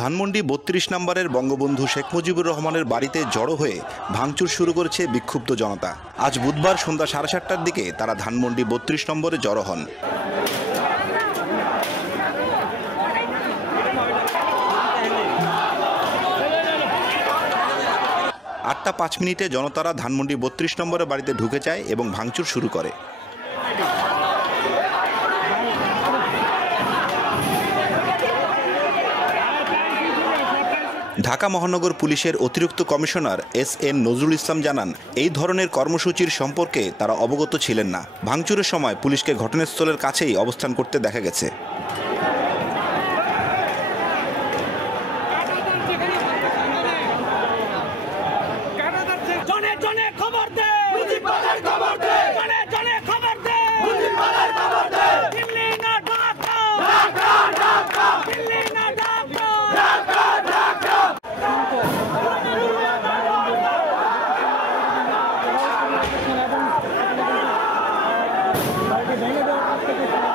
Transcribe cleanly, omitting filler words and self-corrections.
ধানমন্ডি ৩২ নম্বরের বঙ্গবন্ধু শেখ মুজিবুর রহমানের বাড়িতে জড়ো হয়ে ভাঙচুর শুরু করেছে বিক্ষুব্ধ জনতা। আজ বুধবার সন্ধ্যা 7:30টার দিকে তারা ধানমন্ডি ৩২ নম্বরে জড়ো হন। 8টা 5 মিনিটে জনতারা ধানমন্ডি ৩২ নম্বরের বাড়িতে ঢুকে যায় এবং ভাঙচুর শুরু করে। ঢাকা মহানগর পুলিশের অতিরিক্ত কমিশনার এস.এন. নজরুল ইসলাম জানান, এই ধরনের কর্মসূচির সম্পর্কে তারা অবগত ছিলেন না। ভাঙচুরের সময় পুলিশকে ঘটনাস্থলের কাছেই অবস্থান করতে দেখা গেছে। ভেঙে দেওয়ার কাজ করতে